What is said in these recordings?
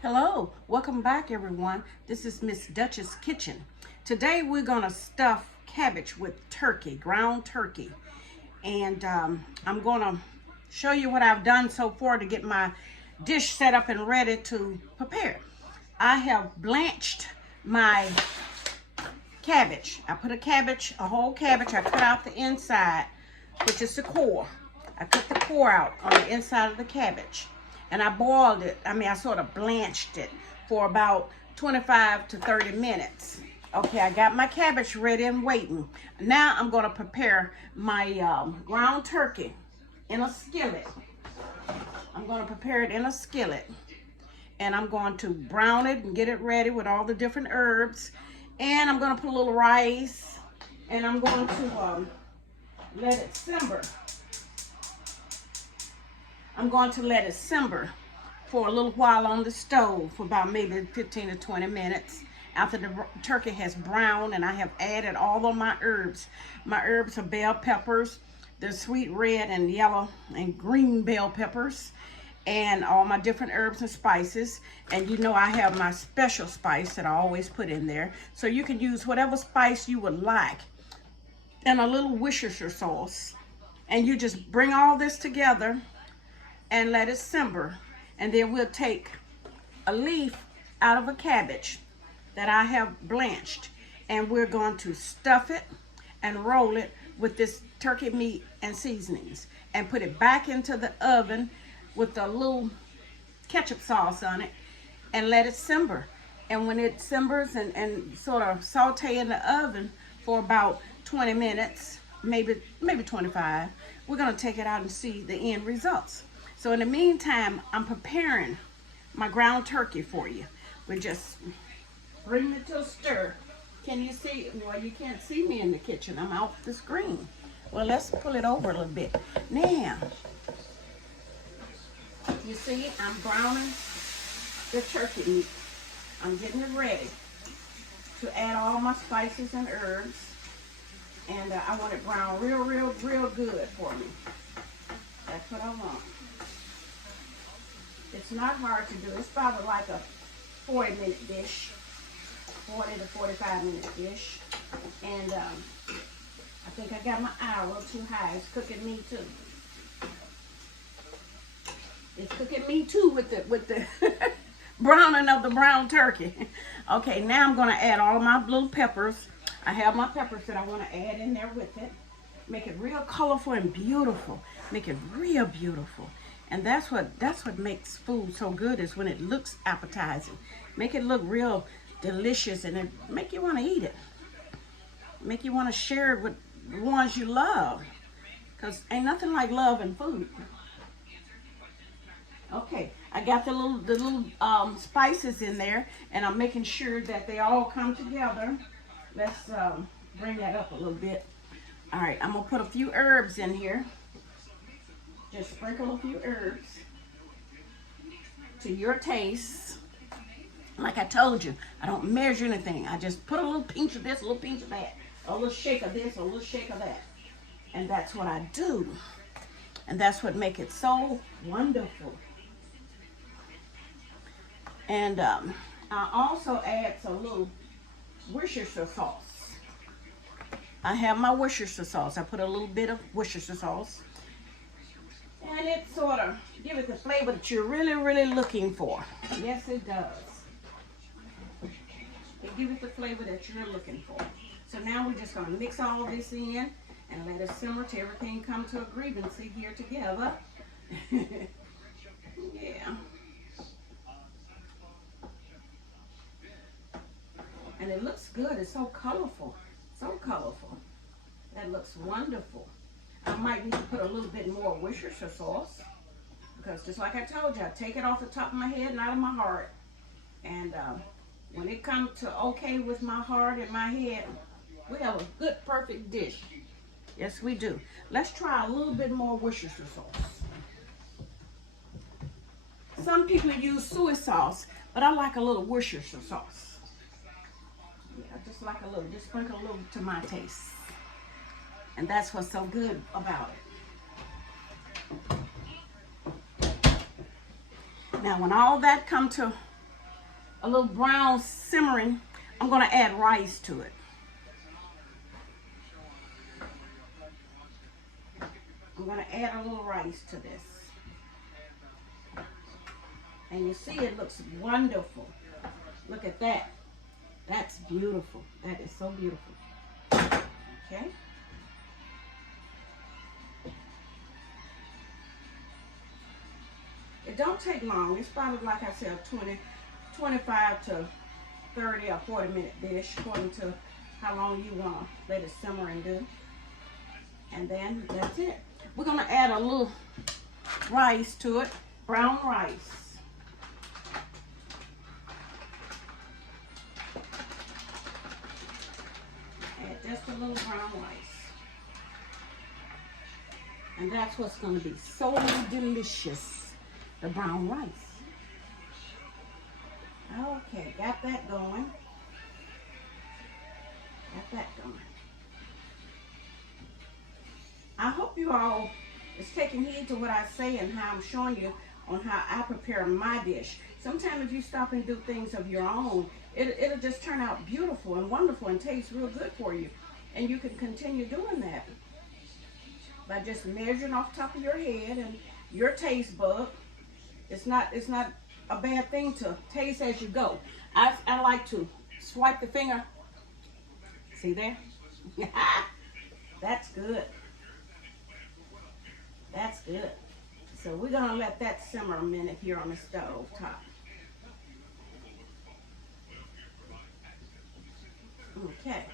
Hello, welcome back everyone. This is Miss Duchess Kitchen. Today we're gonna stuff cabbage with turkey, ground turkey. And I'm gonna show you what I've done so far to get my dish set up and ready to prepare. I have blanched my cabbage. I put a whole cabbage, I cut out the inside, which is the core. I cut the core out on the inside of the cabbage. And I boiled it, I sort of blanched it for about 25 to 30 minutes. Okay, I got my cabbage ready and waiting. Now I'm gonna prepare my ground turkey in a skillet. I'm gonna prepare it in a skillet. And I'm going to brown it and get it ready with all the different herbs. And I'm gonna put a little rice. And I'm going to let it simmer. I'm going to let it simmer for a little while on the stove for about maybe 15 to 20 minutes after the turkey has browned and I have added all of my herbs. My herbs are bell peppers, the sweet red and yellow and green bell peppers, and all my different herbs and spices. And you know I have my special spice that I always put in there. So you can use whatever spice you would like, and a little Worcestershire sauce. And you just bring all this together and let it simmer. And then we'll take a leaf out of a cabbage that I have blanched, and we're going to stuff it and roll it with this turkey meat and seasonings and put it back into the oven with a little ketchup sauce on it and let it simmer. And when it simmers and sort of saute in the oven for about 20 minutes, maybe 25, we're gonna take it out and see the end results. So in the meantime, I'm preparing my ground turkey for you. We're just bringing it to a stir. Can you see? Well, you can't see me in the kitchen. I'm off the screen. Well, let's pull it over a little bit. Now, you see, I'm browning the turkey meat. I'm getting it ready to add all my spices and herbs. And I want it brown real good for me. That's what I want. It's not hard to do. It's probably like a 40-minute dish, 40 to 45-minute dish. And I think I got my eye a little too high. It's cooking me too. It's cooking me too with the browning of the brown turkey. Okay, now I'm gonna add all my little peppers. I have my peppers that I want to add in there with it. Make it real colorful and beautiful. Make it real beautiful. And that's what makes food so good, is when it looks appetizing. Make it look real delicious, and it make you want to eat it. Make you want to share it with the ones you love. Because ain't nothing like love and food. Okay, I got the little spices in there, and I'm making sure that they all come together. Let's bring that up a little bit. All right, I'm gonna put a few herbs in here. Just sprinkle a few herbs to your taste. Like I told you, I don't measure anything. I just put a little pinch of this, a little pinch of that, a little shake of this, a little shake of that. And that's what I do. And that's what makes it so wonderful. And I also add some little Worcestershire sauce. I have my Worcestershire sauce. I put a little bit of Worcestershire sauce. And it sort of gives it the flavor that you're really looking for. Yes, it does. It gives it the flavor that you're looking for. So now we're just going to mix all this in and let it simmer till everything come to agreeancy here together. Yeah. And it looks good. It's so colorful. So colorful. That looks wonderful. I might need to put a little bit more Worcestershire sauce, because just like I told you, I take it off the top of my head and out of my heart. And when it comes to okay with my heart and my head, we have a good, perfect dish. Yes, we do. Let's try a little bit more Worcestershire sauce. Some people use soy sauce, but I like a little Worcestershire sauce. Yeah, just like a little, just sprinkle a little to my taste. And that's what's so good about it. Now, when all that come to a little brown simmering, I'm gonna add rice to it. I'm gonna add a little rice to this. And you see it looks wonderful. Look at that. That's beautiful. That is so beautiful. Okay. It don't take long. It's probably, like I said, 25 to 30 or 40 minute dish, according to how long you want to let it simmer and do. And then that's it. We're going to add a little rice to it, brown rice. Just a little brown rice. And that's what's going to be so delicious, the brown rice. Okay, got that going. Got that going. I hope you all is taking heed to what I say and how I'm showing you on how I prepare my dish. Sometimes if you stop and do things of your own, it'll just turn out beautiful and wonderful and taste real good for you. And you can continue doing that by just measuring off the top of your head and your taste bud. It's not a bad thing to taste as you go. I like to swipe the finger. See there? That's good. That's good. So we're gonna let that simmer a minute here on the stove top. Okay.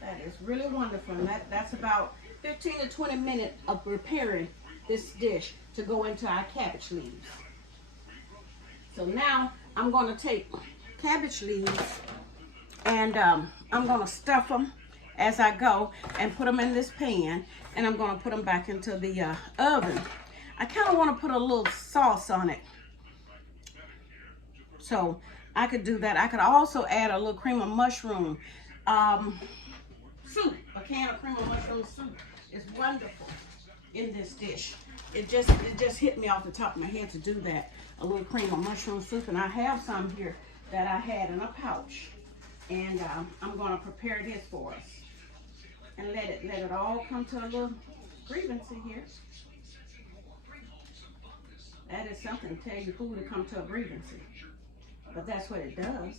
That is really wonderful. And that's about 15 to 20 minutes of preparing this dish to go into our cabbage leaves. So now I'm going to take cabbage leaves and I'm going to stuff them as I go and put them in this pan, and I'm going to put them back into the oven. I kind of want to put a little sauce on it. So I could do that. I could also add a little cream of mushroom soup. A can of cream of mushroom soup is wonderful in this dish. It just hit me off the top of my head to do that. A little cream of mushroom soup, and I have some here that I had in a pouch, and I'm going to prepare this for us and let it all come to a little grievancy here. That is something to tell your food to come to a grievancy, but that's what it does.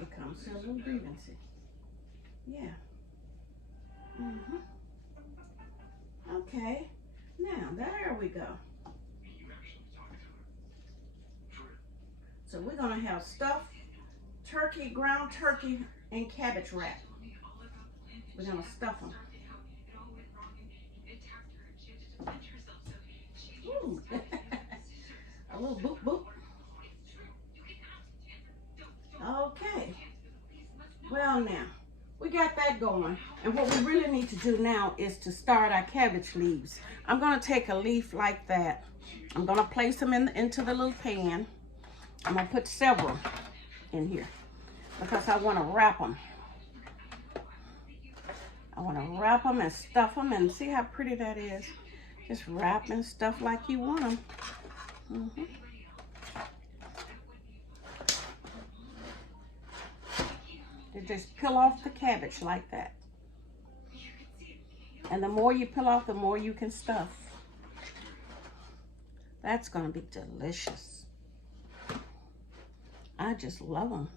It comes to a little grievancy. Yeah. Okay. Now, there we go. So we're going to have stuffed turkey, ground turkey, and cabbage wrap. We're going to stuff them. Ooh. A little boop boop. Okay. Well, now, we got that going. And what we really need to do now is to start our cabbage leaves. I'm going to take a leaf like that. I'm going to place them into the little pan. I'm going to put several in here because I want to wrap them. I want to wrap them and stuff them, and see how pretty that is. Just wrap and stuff like you want them. They just peel off the cabbage like that. And the more you peel off, the more you can stuff. That's going to be delicious. I just love them.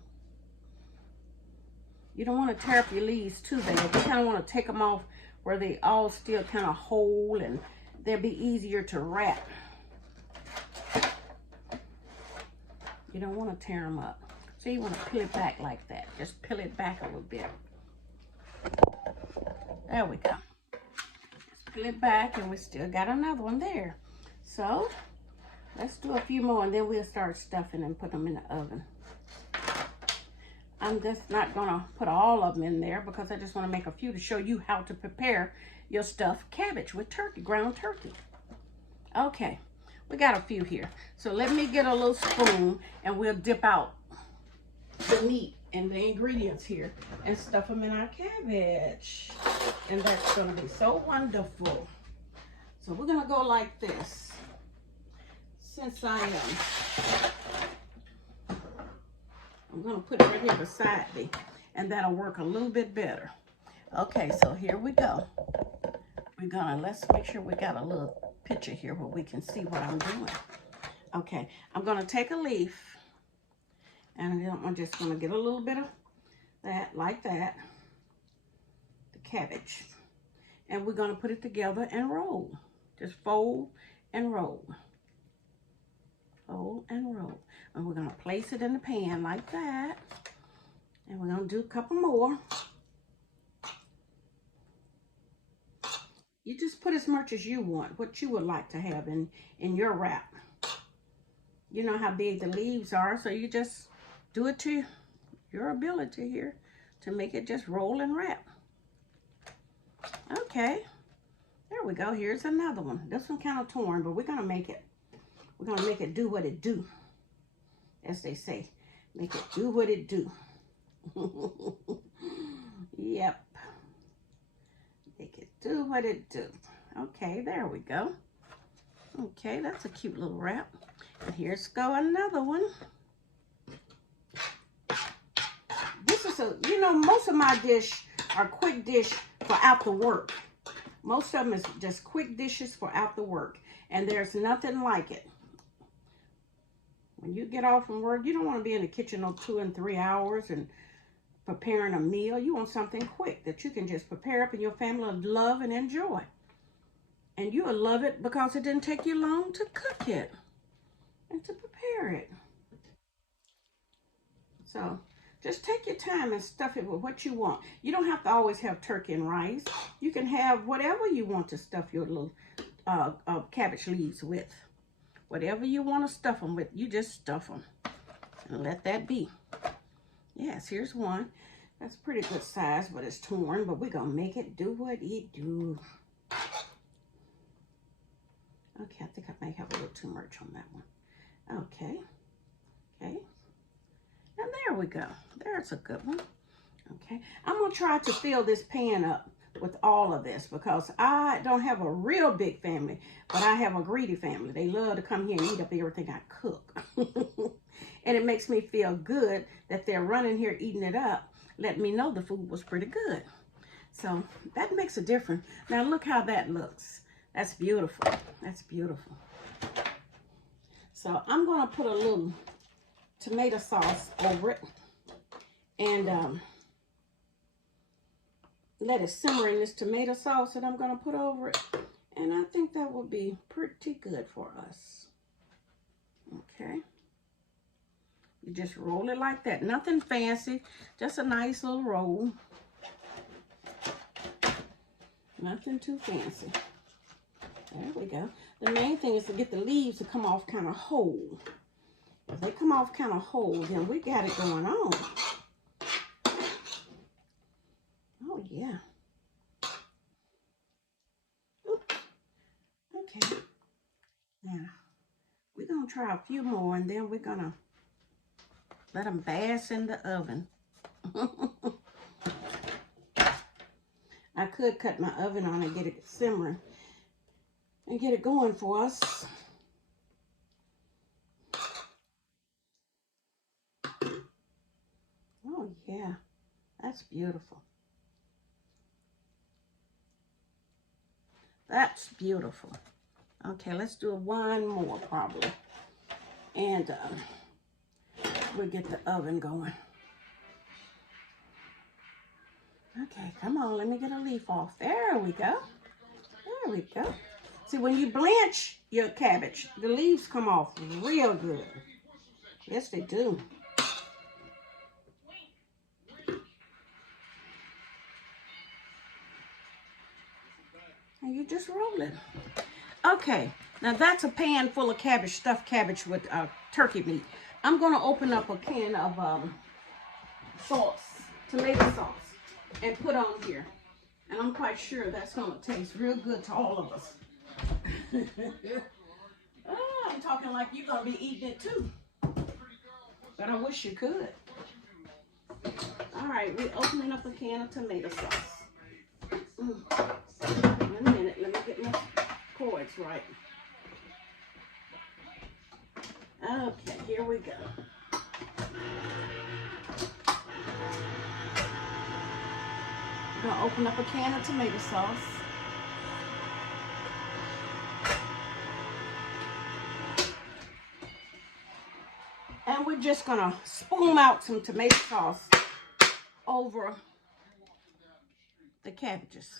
You don't want to tear up your leaves too bad. You kind of want to take them off where they all still kind of whole, and they'll be easier to wrap. You don't want to tear them up. So you want to peel it back like that. Just peel it back a little bit. There we go. Just peel it back, and we still got another one there. So let's do a few more, and then we'll start stuffing and put them in the oven. I'm just not going to put all of them in there because I just want to make a few to show you how to prepare your stuffed cabbage with turkey, ground turkey. Okay, we got a few here. So let me get a little spoon, and we'll dip out the meat and the ingredients here and stuff them in our cabbage. And that's going to be so wonderful. So we're going to go like this. Since I am going to put it right here beside me, and that'll work a little bit better. Okay, so here we go. Let's make sure we got a little picture here where we can see what I'm doing. Okay, I'm going to take a leaf, and I'm just going to get a little bit of that, like that, the cabbage. And we're going to put it together and roll. Just fold and roll. Fold and roll. And we're going to place it in the pan like that. And we're going to do a couple more. You just put as much as you want, what you would like to have in your wrap. You know how big the leaves are, so you just do it to your ability here to make it just roll and wrap. Okay, there we go. Here's another one. This one kind of torn, but we're gonna make it do what it do, as they say. Make it do what it do. Yep. Make it do what it do. Okay, there we go. Okay, that's a cute little wrap. And here's go another one. This is a, you know, most of my dish are quick dish for after work. Most of them is just quick dishes for after work. And there's nothing like it. When you get off from work, you don't want to be in the kitchen no 2 and 3 hours and preparing a meal. You want something quick that you can just prepare up and your family will love and enjoy. And you will love it because it didn't take you long to cook it and to prepare it. So just take your time and stuff it with what you want. You don't have to always have turkey and rice. You can have whatever you want to stuff your little cabbage leaves with. Whatever you want to stuff them with, you just stuff them and let that be. Yes, here's one. That's pretty good size, but it's torn, but we're going to make it do what it do. Okay, I think I may have a little too much on that one. Okay. Okay. And there we go. There's a good one. Okay. I'm going to try to fill this pan up with all of this because I don't have a real big family, but I have a greedy family. They love to come here and eat up everything I cook. And it makes me feel good that they're running here eating it up, letting me know the food was pretty good. So that makes a difference. Now look how that looks. That's beautiful. That's beautiful. So I'm going to put a little tomato sauce over it and let it simmer in this tomato sauce that I'm going to put over it. And I think that will be pretty good for us. Okay. You just roll it like that. Nothing fancy. Just a nice little roll. Nothing too fancy. There we go. The main thing is to get the leaves to come off kind of whole. If they come off kind of whole, then we got it going on. Oh, yeah. Ooh. Okay. Now, we're going to try a few more, and then we're going to let them bask in the oven. I could cut my oven on and get it simmering and get it going for us. Oh, yeah. That's beautiful. That's beautiful. Okay, let's do one more probably. And we'll get the oven going. Okay, come on, let me get a leaf off. There we go. There we go. See, when you blanch your cabbage, the leaves come off real good. Yes, they do. And you just roll it. Okay, now that's a pan full of cabbage, stuffed cabbage with turkey meat. I'm going to open up a can of sauce, tomato sauce, and put on here. And I'm quite sure that's going to taste real good to all of us. Oh, I'm talking like you're going to be eating it too. But I wish you could. All right, we're opening up a can of tomato sauce. Wait a minute, let me get my cords right. Okay, here we go. Gonna open up a can of tomato sauce. And we're just gonna spoon out some tomato sauce over the cabbages.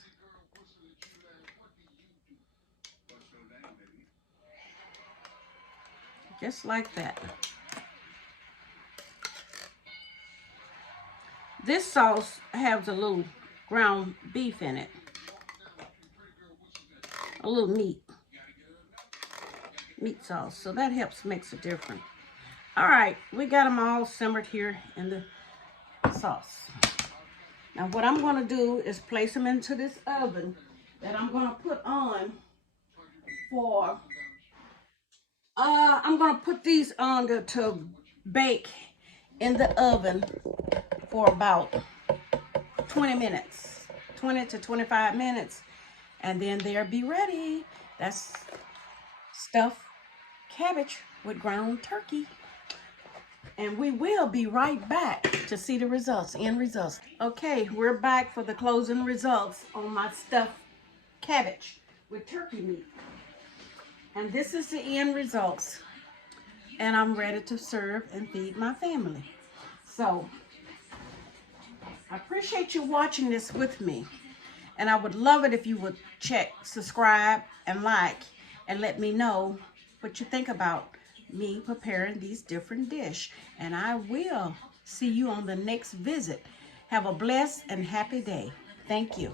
Just like that. This sauce has a little ground beef in it. A little meat sauce. So that helps makes a difference. All right, we got them all simmered here in the sauce. Now what I'm gonna do is place them into this oven that I'm gonna put on for, I'm gonna put these on to bake in the oven for about 20 minutes, 20 to 25 minutes, and then they'll be ready. That's stuffed cabbage with ground turkey. And we will be right back to see the results, end results. Okay, we're back for the closing results on my stuffed cabbage with turkey meat. And this is the end results. And I'm ready to serve and feed my family. So, I appreciate you watching this with me. And I would love it if you would subscribe, and like, and let me know what you think about me preparing these different dishes. And I will see you on the next visit. Have a blessed and happy day. Thank you.